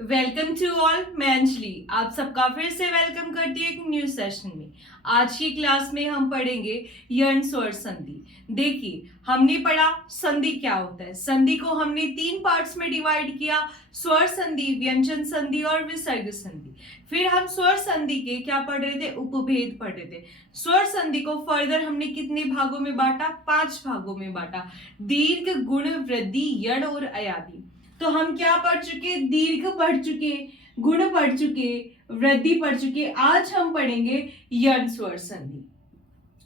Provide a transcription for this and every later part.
Welcome to all. मैं अंजलि आप सबका फिर से वेलकम करती है एक न्यू सेशन में। आज की क्लास में हम पढ़ेंगे यण स्वर संधि। देखिए, हमने पढ़ा संधि क्या होता है। संधि को हमने 3 पार्ट्स में डिवाइड किया, स्वर संधि, व्यंजन संधि और विसर्ग संधि। फिर हम स्वर संधि के क्या पढ़ रहे थे, उपभेद पढ़ रहे थे। स्वर संधि को फर्दर हमने कितने भागों में बांटा, 5 भागों में बांटा, दीर्घ, गुण, वृद्धि, यण और अयादि। तो हम क्या पढ़ चुके, दीर्घ पढ़ चुके, गुण पढ़ चुके, वृद्धि पढ़ चुके। आज हम पढ़ेंगे यण स्वर संधि।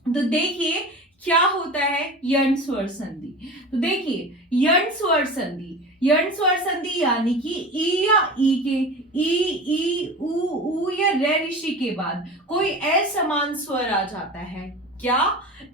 तो देखिए क्या होता है यण स्वर संधि। तो देखिए यण स्वर संधि, यण स्वर संधि यानी कि ई या ई के, ई ऊ या रे ऋषि के बाद कोई असमान स्वर आ जाता है। क्या?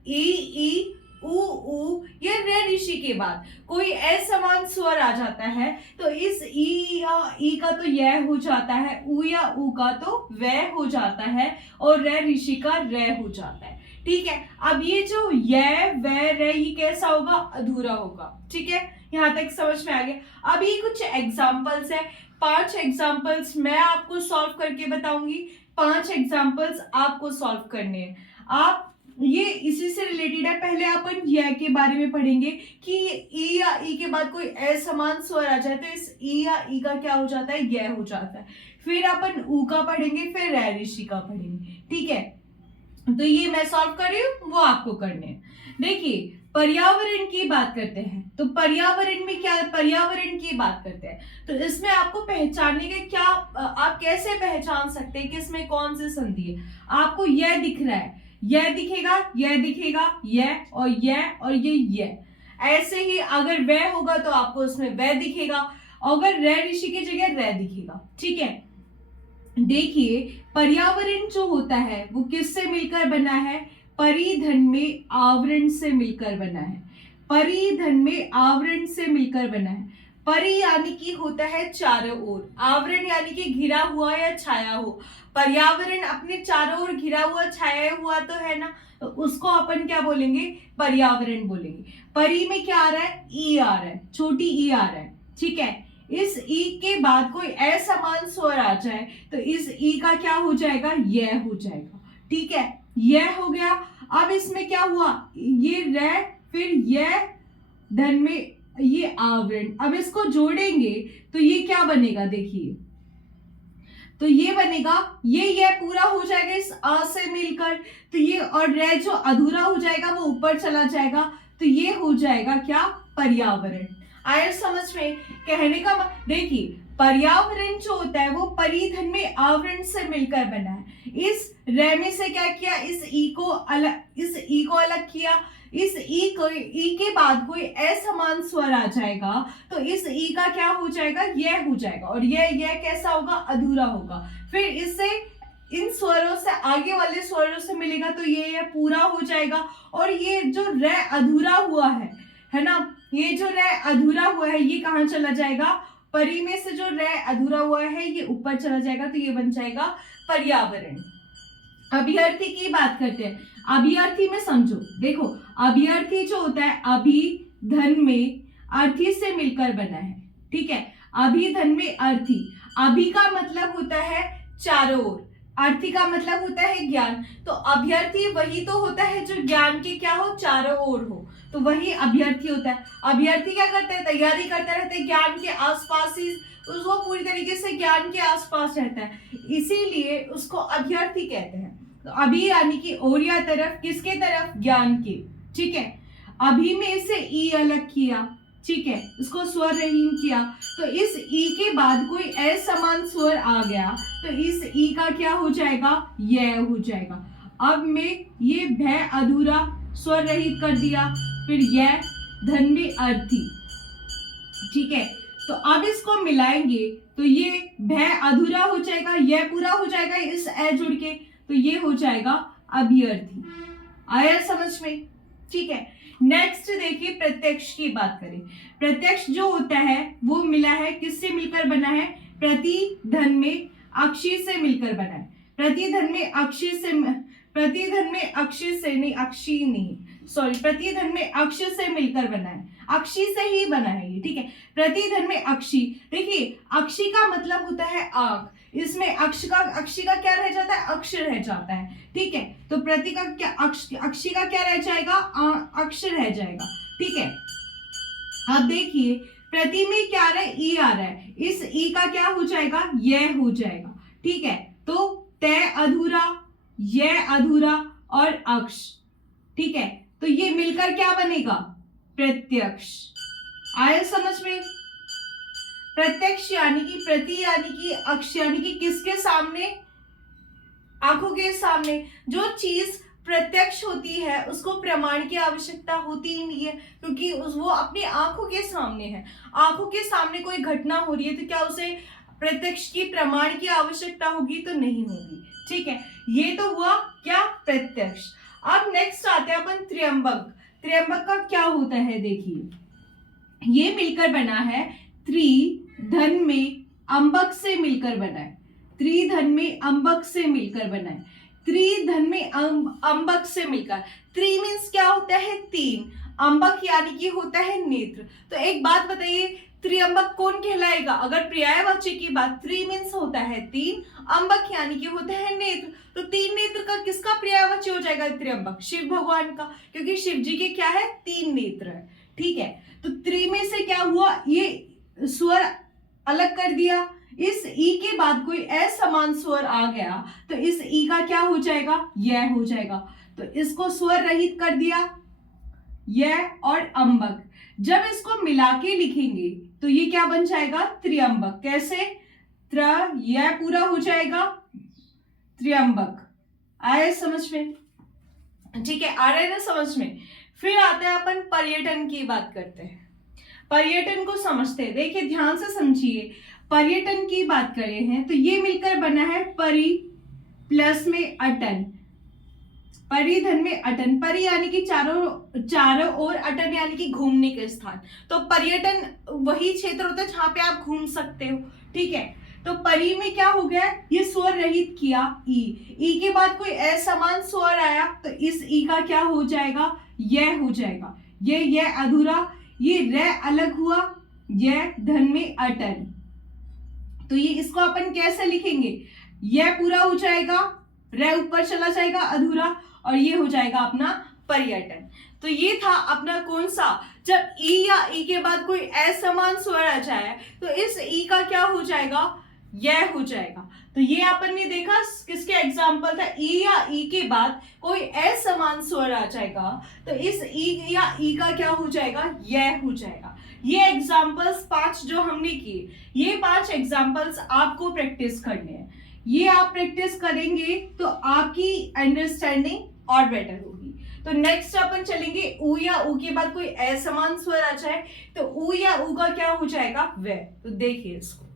ई ऊ या रे ऋषि के बाद कोई असमान स्वर आ जाता है तो इस ई या ई का तो यह हो जाता है, ऊ या ऊ का तो वह हो जाता है और रे ऋषि का रे हो जाता है। ठीक है, अब ये जो यह वह रे ये कैसा होगा, अधूरा होगा। ठीक है, यहाँ तक समझ में आ गया। अब ये कुछ एग्जाम्पल्स है, 5 एग्जाम्पल्स मैं आपको सॉल्व करके बताऊंगी, 5 एग्जाम्पल्स आपको सॉल्व करने हैं। आप ये इसी से रिलेटेड है। पहले अपन यह के बारे में पढ़ेंगे कि ई या ई के बाद कोई असमान स्वर आ जाए तो इस ई या ई का क्या हो जाता है, यह हो जाता है। फिर अपन ऊ का पढ़ेंगे, फिर रै ऋषि का पढ़ेंगे। ठीक है, तो ये मैं सॉल्व कर रही हूँ, वो आपको करने हैं। देखिए पर्यावरण की बात करते हैं तो पर्यावरण में क्या, पर्यावरण की बात करते हैं तो इसमें आपको पहचानने के क्या, आप कैसे पहचान सकते हैं कि इसमें कौन सी संधि है। आपको यह दिख रहा है, यह दिखेगा, यह दिखेगा, यह और ये। ऐसे ही अगर वह होगा तो आपको उसमें वह दिखेगा, अगर रे ऋषि की जगह रे दिखेगा। ठीक है, देखिए पर्यावरण जो होता है वो किससे मिलकर बना है, परिधन में आवरण से मिलकर बना है। परिधन में आवरण से मिलकर बना है। परि यानी कि होता है चारों ओर, आवरण यानी कि घिरा हुआ या छाया हो। पर्यावरण अपने चारों ओर घिरा हुआ छाया हुआ तो है ना, तो उसको अपन क्या बोलेंगे, पर्यावरण बोलेंगे। परि में क्या आ रहा है, ई आ रहा है, छोटी ई आ रहा है। ठीक है, इस ई के बाद कोई असमान स्वर आ जाए तो इस ई का क्या हो जाएगा, यह हो जाएगा। ठीक है, यह हो गया। अब इसमें क्या हुआ, ये रे, फिर यह, धन में ये आवरण। अब इसको जोड़ेंगे तो ये क्या बनेगा, देखिए तो ये बनेगा, ये पूरा हो जाएगा इस आ से मिलकर, तो ये और रे जो अधूरा हो जाएगा वो ऊपर चला जाएगा, तो ये हो जाएगा क्या, पर्यावरण। आया समझ में? कहने का देखिए पर्यावरण जो होता है वो परिधन में आवरण से मिलकर बना है। इस रे में से क्या किया, इस ई को अलग किया। इस ई के बाद कोई असमान स्वर आ जाएगा तो इस ई का क्या हो जाएगा, यह हो जाएगा, और यह कैसा होगा, अधूरा होगा। फिर इससे इन स्वरों से आगे वाले स्वरों से मिलेगा तो ये पूरा हो जाएगा। और ये जो रे अधूरा हुआ है ना, ये जो रे अधूरा हुआ है ये कहाँ चला जाएगा, परि में से जो रे अधूरा हुआ है ये ऊपर चला जाएगा, तो ये बन जाएगा पर्यावरण। अभिअर्थी की बात करते हैं। अभिअर्थी में समझो, देखो अभिअर्थी जो होता है अभि धन में अर्थी से मिलकर बना है। ठीक है, अभि धन में अर्थी, अभि का मतलब होता है चारों ओर, अर्थी का मतलब होता है ज्ञान। तो अभ्यर्थी वही तो होता है जो ज्ञान के क्या हो, चारों ओर हो, तो वही अभ्यर्थी होता है। अभ्यर्थी क्या करते हैं, तैयारी करते रहते हैं ज्ञान के आसपास ही, वो पूरी तरीके से ज्ञान के आसपास रहता है, इसीलिए उसको अभ्यर्थी कहते हैं। तो अभी यानी कि और या तरफ, किसके तरफ, ज्ञान के। ठीक है, अभी में से ई अलग किया, ठीक है, इसको स्वर रहीन किया, तो इस ई के बाद कोई असमान स्वर आ गया तो इस ई का क्या हो जाएगा, यह हो जाएगा। अब में ये भय अधूरा स्वर रहित कर दिया, फिर यह धन में अर्थी। ठीक है, तो अब इसको मिलाएंगे तो ये भय अधूरा हो जाएगा, यह पूरा हो जाएगा इस ए जुड़ के, तो ये हो जाएगा अभिअर्थी। आया समझ में? ठीक है, नेक्स्ट देखिए प्रत्यक्ष की बात करें। प्रत्यक्ष जो होता है वो मिला है, किससे मिलकर बना है, प्रतिधन में अक्षी से मिलकर बना है। प्रतिधन में अक्षी से, प्रतिधन में अक्षी से नहीं, अक्षी नहीं, सॉरी, प्रतिधन में अक्ष से मिलकर बना है। अक्षी से ही बना है ये, ठीक है। प्रतिधन में अक्षी, देखिए अक्षी का मतलब होता है आंख, इसमें अक्षी का क्या रह जाता है, अक्ष रह जाता है, ठीक है। तो प्रति का क्या, अक्षी का क्या रह जाएगा, अक्ष रह जाएगा, ठीक है। अब देखिए प्रति में क्या आ रहा है, ई आ रहा है, इस ई का क्या हो जाएगा, यह हो जाएगा, ठीक है। तो तय अधूरा, यह अधूरा और अक्ष, ठीक है। तो ये मिलकर क्या बनेगा, प्रत्यक्ष। आया समझ में? प्रत्यक्ष यानी कि प्रति यानी कि अक्ष यानी कि किसके सामने, आंखों के सामने। जो चीज प्रत्यक्ष होती है उसको प्रमाण की आवश्यकता होती ही नहीं है, क्योंकि वो अपनी आंखों के सामने है। आंखों के सामने कोई घटना हो रही है तो क्या उसे प्रत्यक्ष की प्रमाण की आवश्यकता होगी, तो नहीं होगी, ठीक है। ये तो हुआ क्या, प्रत्यक्ष। अब नेक्स्ट आते हैं अपन त्र्यंबक। त्र्यंबक का क्या होता है, देखिए ये मिलकर बना है, त्रिधन में अंबक से मिलकर बना है, त्रिधन में अंबक से मिलकर बना है, त्रिधन में अंबक से मिलकर। त्रि मीन्स क्या होता है, तीन, अंबक यानी कि होता है नेत्र। तो एक बात बताइए, त्रिअंबक कौन कहलाएगा, अगर पर्यायवाची की बात, त्रि मीन्स होता है तीन, अंबक यानी कि होता है नेत्र, तो तीन नेत्र का किसका पर्यायवाची हो जाएगा, त्रिअंबक, शिव भगवान का, क्योंकि शिव जी के क्या है, तीन नेत्र है, ठीक है। तो त्रि में से क्या हुआ, ये स्वर अलग कर दिया, इस ई के बाद कोई असमान स्वर आ गया तो इस ई का क्या हो जाएगा, यह हो जाएगा। तो इसको स्वर रहित कर दिया, यह और अंबक। जब इसको मिला के लिखेंगे तो ये क्या बन जाएगा, त्रिअंबक। कैसे, यह पूरा हो जाएगा त्रिअंबक। आया समझ में, ठीक है, आ रहा है ना समझ में। फिर आते हैं अपन पर्यटन की बात करते हैं, पर्यटन को समझते हैं। देखिए ध्यान से समझिए, पर्यटन की बात करें हैं तो ये मिलकर बना है परि प्लस में अटन, परिधन में अटन, परि यानी कि चारों ओर, अटन यानी कि घूमने के स्थान। तो पर्यटन वही क्षेत्र होता है जहां पे आप घूम सकते हो, ठीक है। तो परि में क्या हो गया, ये स्वर रहित किया, ई के बाद कोई असमान स्वर आया तो इस ई का क्या हो जाएगा, यह हो जाएगा, ये अधूरा, ये रे अलग हुआ, यह धन में अटन। तो ये इसको अपन कैसे लिखेंगे, यह पूरा हो जाएगा, रे ऊपर चला जाएगा अधूरा, और ये हो जाएगा अपना पर्यटन। तो ये था अपना कौन सा, जब ई या ई के बाद कोई असमान स्वर आ जाए तो इस ई का क्या हो जाएगा, यह हो जाएगा। तो ये अपन ने देखा किसके एग्जाम्पल था, ई या ई के बाद कोई असमान स्वर आ जाएगा तो इस ई या ई का क्या हो जाएगा, यह हो जाएगा। ये एग्जाम्पल्स 5 जो हमने किए, ये 5 एग्जाम्पल्स आपको प्रैक्टिस करने हैं। ये आप प्रैक्टिस करेंगे तो आपकी अंडरस्टैंडिंग और बेटर होगी। तो नेक्स्ट अपन चलेंगे, ऊ या ऊ के बाद कोई असमान स्वर आ जाए तो ऊ या ऊ का क्या हो जाएगा, वे। तो देखिए इसको,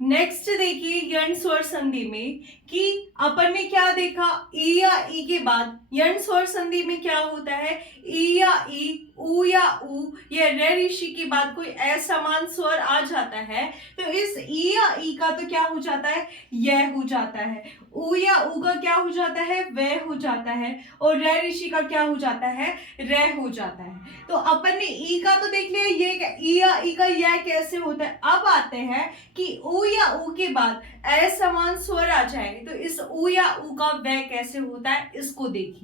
नेक्स्ट देखिए यण स्वर संधि में कि अपन ने क्या देखा, ई या ई के बाद यण स्वर संधि में क्या होता है, ई या ई, ऊ या ऊ, या रे ऋषि के बाद कोई असमान स्वर आ जाता है तो इस ई या ई का तो क्या हो जाता है, यह हो जाता है, ऊ या ऊ का क्या हो जाता है, वह हो जाता है, और रे ऋषि का क्या हो जाता है, रे हो जाता है। तो अपन ने ई का तो देख लिया, ये ई या ई का यह कैसे होता है। अब आते हैं कि ऊ या ऊ के बाद असमान स्वर आ जाएंगे तो इस ऊ या ऊ का वह कैसे होता है, इसको देखिए।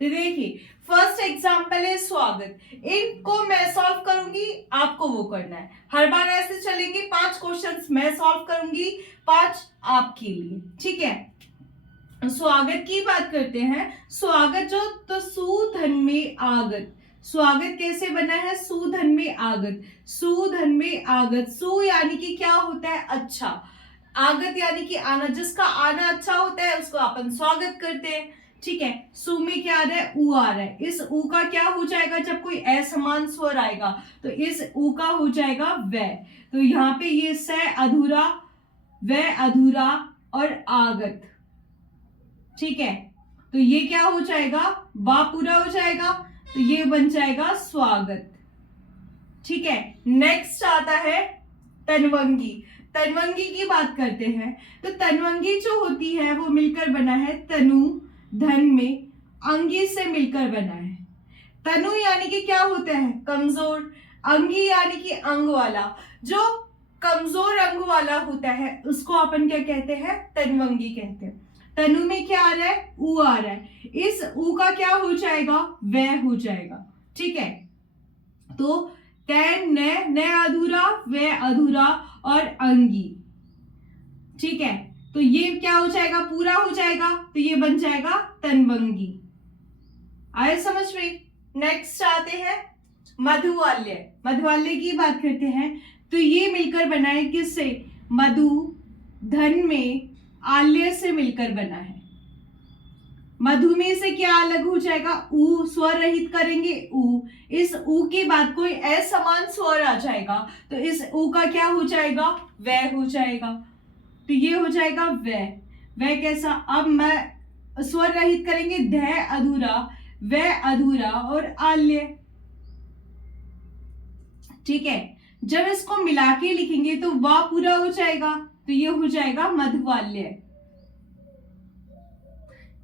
देखिए फर्स्ट एग्जांपल है स्वागत, इनको मैं सॉल्व करूंगी, आपको वो करना है। हर बार ऐसे चलेंगे, 5 क्वेश्चंस मैं सॉल्व करूंगी, 5 आपके लिए, ठीक है। स्वागत की बात करते हैं, स्वागत जो, तो सुधन में आगत, स्वागत कैसे बना है, सुधन में आगत, सुधन में आगत, सु यानी कि क्या होता है, अच्छा, आगत यानी कि आना, जिसका आना अच्छा होता है उसको अपन स्वागत करते हैं, ठीक है। सु में क्या आ रहा है, ऊ आ रहा है, इस ऊ का क्या हो जाएगा, जब कोई असमान स्वर आएगा तो इस ऊ का हो जाएगा वह। तो यहाँ पे ये स अधूरा, वह अधूरा और आगत, ठीक है। तो ये क्या हो जाएगा, वा पूरा हो जाएगा, तो ये बन जाएगा स्वागत, ठीक है। नेक्स्ट आता है तनवंगी, तन्वंगी की बात करते हैं तो तन्वंगी जो होती है वो मिलकर बना है तनु, धन में अंगी से मिलकर बना है। तनु यानी कि क्या होता है? कमजोर। अंगी यानी कि अंग वाला। जो कमजोर अंग वाला होता है उसको अपन क्या कहते हैं? तन्वंगी कहते हैं। तनु में क्या आ रहा है? ऊ आ रहा है। इस ऊ का क्या हो जाएगा? वह हो जाएगा। ठीक है, तो तैन न अधूरा, वह अधूरा और अंगी। ठीक है, तो ये क्या हो जाएगा? पूरा हो जाएगा, तो ये बन जाएगा तन्वंगी। आए समझ में? नेक्स्ट आते हैं मधुवाल्य। मधुवाल्य की बात करते हैं तो ये मिलकर बना है किससे? मधु, धन में आल्य से मिलकर बना है। मधु में से क्या अलग हो जाएगा? ऊ, स्वर रहित करेंगे ऊ। इस ऊ के बाद कोई असमान स्वर आ जाएगा तो इस ऊ का क्या हो जाएगा? वह हो जाएगा। तो ये हो जाएगा वह। वह कैसा? अब मैं स्वर रहित करेंगे ध अधूरा, वह अधूरा और आल्य। ठीक है, जब इसको मिला के लिखेंगे तो वाह पूरा हो जाएगा, तो ये हो जाएगा मधुवाल्य।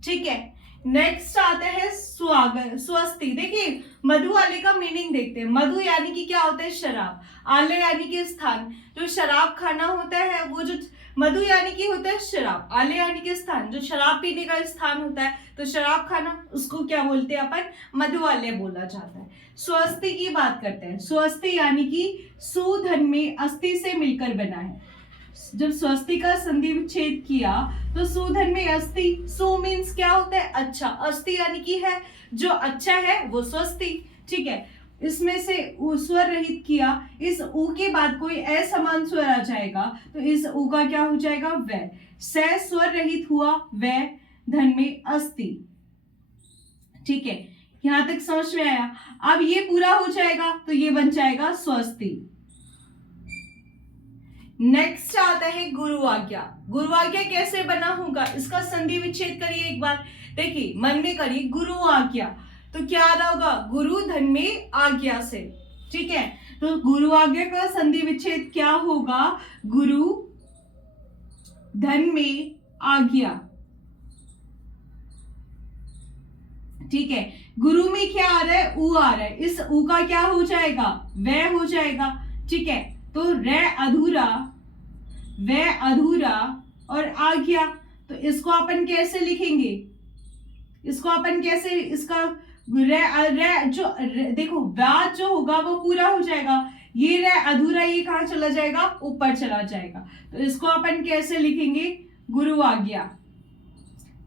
ठीक है, नेक्स्ट आता है स्वागत, स्वस्ति। देखिए मधुवाल्य का मीनिंग देखते हैं। मधु यानी कि क्या होता है? शराब। आल्य यानी कि स्थान। जो शराब खाना होता है वो जो मधु यानी कि होता है शराब, आल्य यानी कि स्थान। जो शराब पीने का स्थान होता है तो शराब खाना, उसको क्या बोलते हैं अपन? मधुवाल्य बोला जाता है। स्वस्ति की बात करते हैं। स्वस्ति यानी कि सुधन में अस्थि से मिलकर बना है। जब स्वस्ति का संधि विच्छेद किया तो सुधन में अस्थि। सु मीन्स क्या होता है? अच्छा। अस्थि यानी कि है जो अच्छा है वो स्वस्ति। ठीक है, इसमें से स्वर रहित किया, इस ऊ के बाद कोई असमान स्वर आ जाएगा तो इस ऊ का क्या हो जाएगा? वह। स स्वर रहित हुआ, वह, धन में अस्थि। ठीक है, यहां तक समझ में आया? अब ये पूरा हो जाएगा तो ये बन जाएगा स्वस्ति। नेक्स्ट आता है गुरु आज्ञा। गुरु आज्ञा कैसे बना होगा? इसका संधि विच्छेद करिए एक बार। देखिए मन में करिए गुरु आज्ञा, तो क्या आ रहा होगा? गुरु धन में आज्ञा से। ठीक है, तो गुरु आज्ञा का संधि विच्छेद क्या होगा? गुरु धन में आज्ञा। ठीक है, गुरु में क्या आ रहा है? ऊ आ रहा है। इस ऊ का क्या हो जाएगा? वह हो जाएगा। ठीक है, तो रे अधूरा, वह अधूरा और आज्ञा। तो इसको अपन कैसे लिखेंगे? इसको अपन कैसे, इसका रे जो देखो व्या जो होगा वो पूरा हो जाएगा। ये रे अधूरा ये कहां चला जाएगा? ऊपर चला जाएगा। तो इसको अपन कैसे लिखेंगे? गुरु आज्ञा।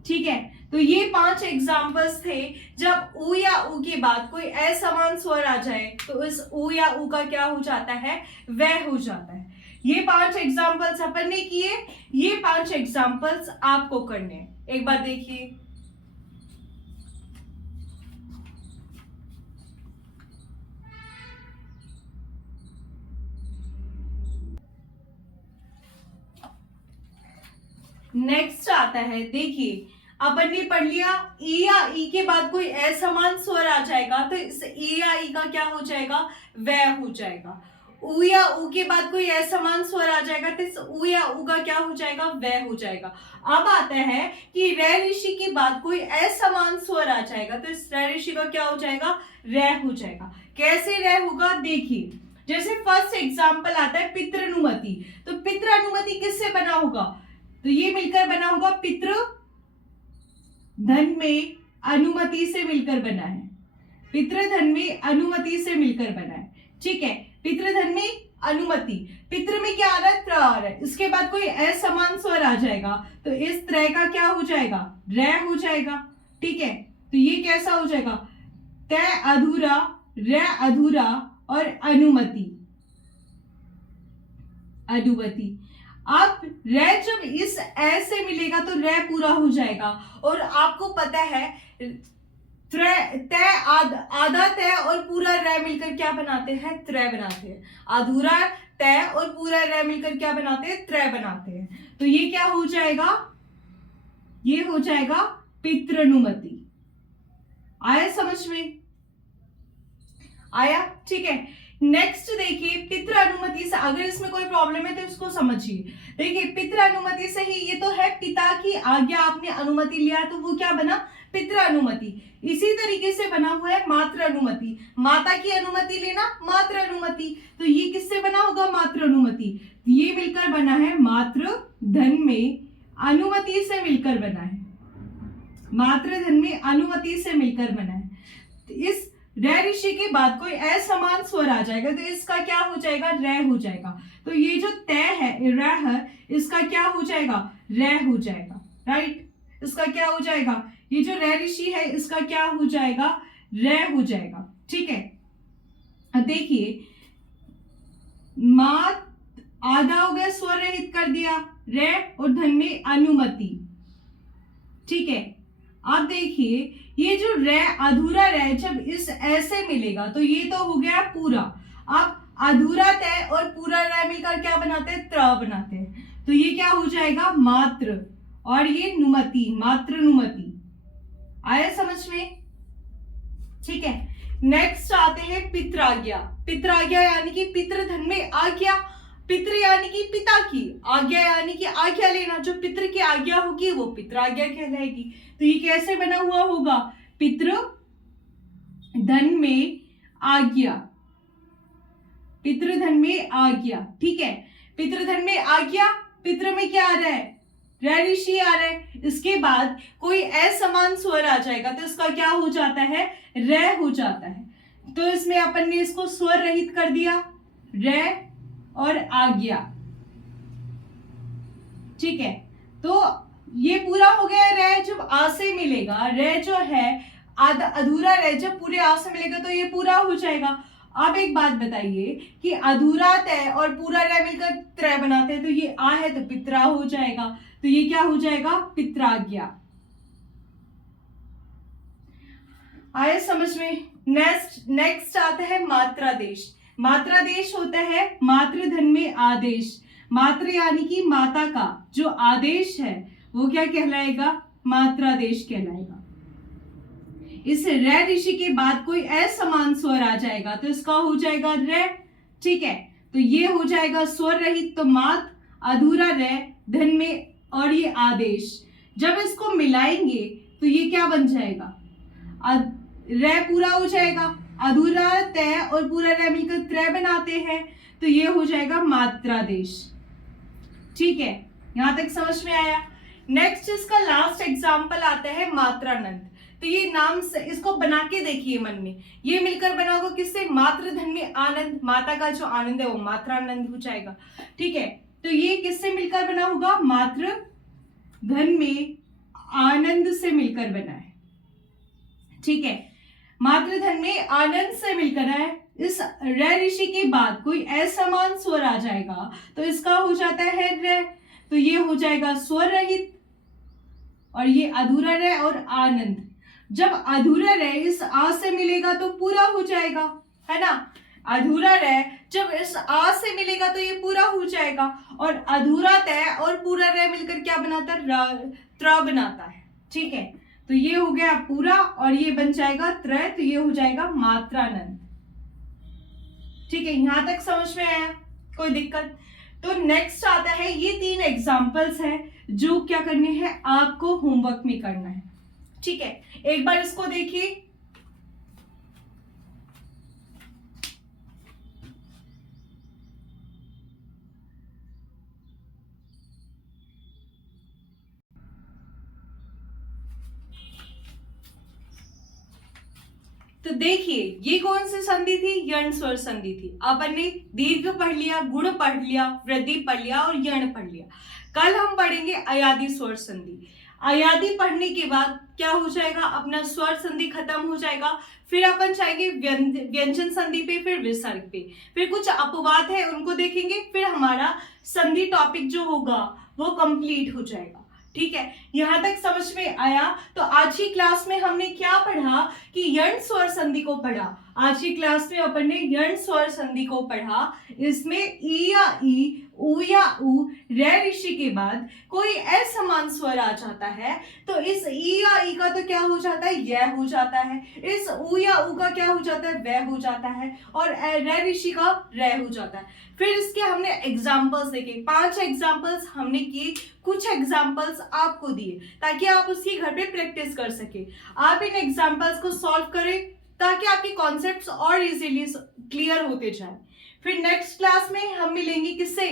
ठीक है, तो ये 5 एग्जाम्पल्स थे। जब ऊ या ऊ के बाद कोई असमान स्वर आ जाए तो इस ऊ या ऊ का क्या हो जाता है? वह हो जाता है। ये 5 एग्जाम्पल्स अपन ने किए, ये 5 एग्जाम्पल्स आपको करने हैं। एक बार देखिए, नेक्स्ट आता है। देखिए अपन ने पढ़ लिया ई या ई के बाद कोई असमान स्वर आ जाएगा तो इस ई या ई का क्या हो जाएगा? वह हो जाएगा। ऊ या ऊ के बाद कोई असमान स्वर आ जाएगा तो इस ऊ या ऊ का क्या हो जाएगा? वह हो जाएगा। अब आता है कि रे ऋषि के बाद कोई असमान स्वर आ जाएगा तो इस रे ऋषि का क्या हो जाएगा? रे हो जाएगा। कैसे रे होगा? देखिए, जैसे फर्स्ट एग्जाम्पल आता है पितृनुमति। तो पितृनुमति किससे बना होगा? तो ये मिलकर बना होगा पितृ धन में अनुमति से मिलकर बना है। पितृधन में अनुमति से मिलकर बना है। ठीक है, पितृधन में अनुमति। पितृ में क्या आ रहा है? त्र आ रहा है। इसके बाद कोई असमान स्वर आ जाएगा तो इस त्रय का क्या हो जाएगा? रे हो जाएगा। ठीक है, तो ये कैसा हो जाएगा? तय अधूरा, रे अधूरा और अनुमति, अनुमति। अब रे जब इस ए से मिलेगा तो रे पूरा हो जाएगा। और आपको पता है तय आधा तय और पूरा रे मिलकर क्या बनाते हैं? त्रय बनाते हैं। अधूरा तय और पूरा रे मिलकर क्या बनाते हैं? त्रय बनाते हैं। तो ये क्या हो जाएगा? ये हो जाएगा पितृनुमति। आया समझ में? आया? ठीक है, नेक्स्ट देखिए, पितृ अनुमति से, अगर इसमें कोई प्रॉब्लम है तो इसको समझिए। देखिए पितृ अनुमति से ही, ये तो है पिता की आज्ञा, आपने अनुमति लिया तो वो क्या बना, पितृ अनुमति। इसी तरीके से बना हुआ है मातृ अनुमति, माता की अनुमति लेना मातृ अनुमति, तो ये किससे बना होगा, मातृ अनुमति। ये मिलकर बना है मातृ धन में अनुमति से मिलकर बना है, मातृ धन में अनुमति से मिलकर बना है। तो इस रै ऋषि के बाद कोई असमान स्वर आ जाएगा तो इसका क्या हो जाएगा, रै हो जाएगा। तो ये जो तय है रै है, इसका क्या हो जाएगा, रै हो जाएगा, राइट। इसका क्या हो जाएगा, ये जो रै ऋषि है इसका क्या हो जाएगा, रै हो जाएगा, ठीक है। अब देखिए मात आधा हो गया, स्वर रहित कर दिया, रै और धन में अनुमति, ठीक है। अब देखिए ये जो रै, अधूरा रै जब इस ऐसे मिलेगा तो ये तो हो गया पूरा। अब अधूरा तय और पूरा रै मिलकर क्या बनाते हैं, त्र बनाते हैं, तो ये क्या हो जाएगा, मात्र, और ये नुमति, मात्र नुमति। आया समझ में, ठीक है। नेक्स्ट आते हैं पित्राज्ञा। पित्राज्ञा यानी कि पितृ धन में आज्ञा, पितृ यानी कि पिता की, आज्ञा यानी कि आज्ञा लेना, जो पितृ की आज्ञा होगी वो पित्राज्ञा कहलाएगी। तो ये कैसे बना हुआ होगा, पितृ धन में आज्ञा, पितृ धन में आज्ञा, ठीक है। पितृ धन में आज्ञा, पितृ में क्या आ रहा है, रै ऋषि आ रहा है। इसके बाद कोई असमान स्वर आ जाएगा तो इसका क्या हो जाता है, रै हो जाता है। तो इसमें अपन ने इसको स्वर रहित कर दिया, रै और आज्ञा, ठीक है। तो ये पूरा हो गया रै। जब आ से मिलेगा, रै जो है अधूरा रै जब पूरे आ से मिलेगा तो ये पूरा हो जाएगा। अब एक बात बताइए कि अधूरा तय और पूरा रै मिलकर त्रय बनाते हैं, तो ये आ है तो पित्रा हो जाएगा, तो ये क्या हो जाएगा, पित्राज्ञा। आया समझ में। नेक्स्ट आता है मात्रादेश। मात्रादेश होता है मातृ धन में आदेश, मातृ यानी कि माता का जो आदेश है वो क्या कहलाएगा, मात्रादेश कहलाएगा। इस रै ऋषि के बाद कोई असमान स्वर आ जाएगा तो इसका हो जाएगा रै, ठीक है। तो ये हो जाएगा स्वर रहित, तो मात, अधूरा रै, धन में और ये आदेश। जब इसको मिलाएंगे तो ये क्या बन जाएगा, रै पूरा हो जाएगा, अधूरा तय और पूरा रै मिलकर त्रय बनाते हैं, तो ये हो जाएगा मात्रादेश, ठीक है। यहां तक समझ में आया। नेक्स्ट इसका लास्ट एग्जाम्पल आता है मात्रानंद। तो ये नाम से इसको बना के देखिए मन में, ये मिलकर बना होगा किससे, मातृ धन में आनंद, माता का जो आनंद है वो मात्रानंद हो जाएगा, ठीक है। तो ये किससे मिलकर बना होगा, मातृ धन में आनंद से मिलकर बना है, ठीक है। मातृ धन में आनंद से मिलकर है। इस रै ऋषि के बाद कोई असमान स्वर आ जाएगा तो इसका हो जाता है रै, तो ये हो जाएगा स्वर रहित, और ये अधूरा रै और आनंद। जब अधूरा रै इस आ से मिलेगा तो पूरा हो जाएगा, है ना। अधूरा रै जब इस आ से मिलेगा तो ये पूरा हो जाएगा, और अधूरा तय और पूरा रै मिलकर क्या बनाता है, त्र बनाता है, ठीक है। तो ये हो गया पूरा और ये बन जाएगा त्रय, तो ये हो जाएगा मात्रानंद, ठीक है। यहां तक समझ में आया, कोई दिक्कत। तो नेक्स्ट आता है, ये 3 एग्जांपल्स हैं जो क्या करने हैं, आपको होमवर्क में करना है, ठीक है। एक बार इसको देखिए। तो देखिए ये कौन सी संधि थी, यण स्वर संधि थी। अपन ने दीर्घ पढ़ लिया, गुण पढ़ लिया, वृद्धि पढ़ लिया और यण पढ़ लिया। कल हम पढ़ेंगे अयादि स्वर संधि। अयादि पढ़ने के बाद क्या हो जाएगा, अपना स्वर संधि खत्म हो जाएगा। फिर अपन जाएंगे व्यंजन संधि पे, फिर विसर्ग पे, फिर कुछ अपवाद है उनको देखेंगे, फिर हमारा संधि टॉपिक जो होगा वो कंप्लीट हो जाएगा, ठीक है। यहां तक समझ में आया। तो आज की क्लास में हमने क्या पढ़ा कि यण स्वर संधि को पढ़ा। आज की क्लास में अपन ने यण स्वर संधि को पढ़ा। इसमें ई या ई, ऊ या ऊ, रे ऋषि के बाद कोई असमान स्वर आ जाता है तो इस ई या ई का तो क्या हो जाता है, यह हो जाता है। इस ऊ या ऊ का क्या हो जाता है, वह हो जाता है। और रे ऋषि का रे हो जाता है। फिर इसके हमने एग्जाम्पल्स देखे, 5 एग्जाम्पल्स हमने किए, कुछ एग्जाम्पल्स आपको दिए ताकि आप उसकी घर पे प्रैक्टिस कर सके। आप इन एग्जाम्पल्स को सॉल्व करें ताकि आपके कॉन्सेप्ट्स और इजीली क्लियर होते जाए। फिर नेक्स्ट क्लास में हम मिलेंगे किससे,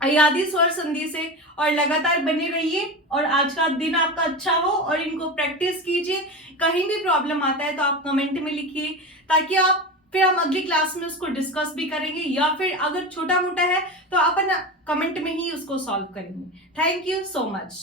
अयादी स्वर संधि से। और लगातार बने रहिए और आज का दिन आपका अच्छा हो और इनको प्रैक्टिस कीजिए। कहीं भी प्रॉब्लम आता है तो आप कमेंट में लिखिए ताकि आप फिर हम अगली क्लास में उसको डिस्कस भी करेंगे, या फिर अगर छोटा मोटा है तो अपन कमेंट में ही उसको सॉल्व करेंगे। Thank you so much.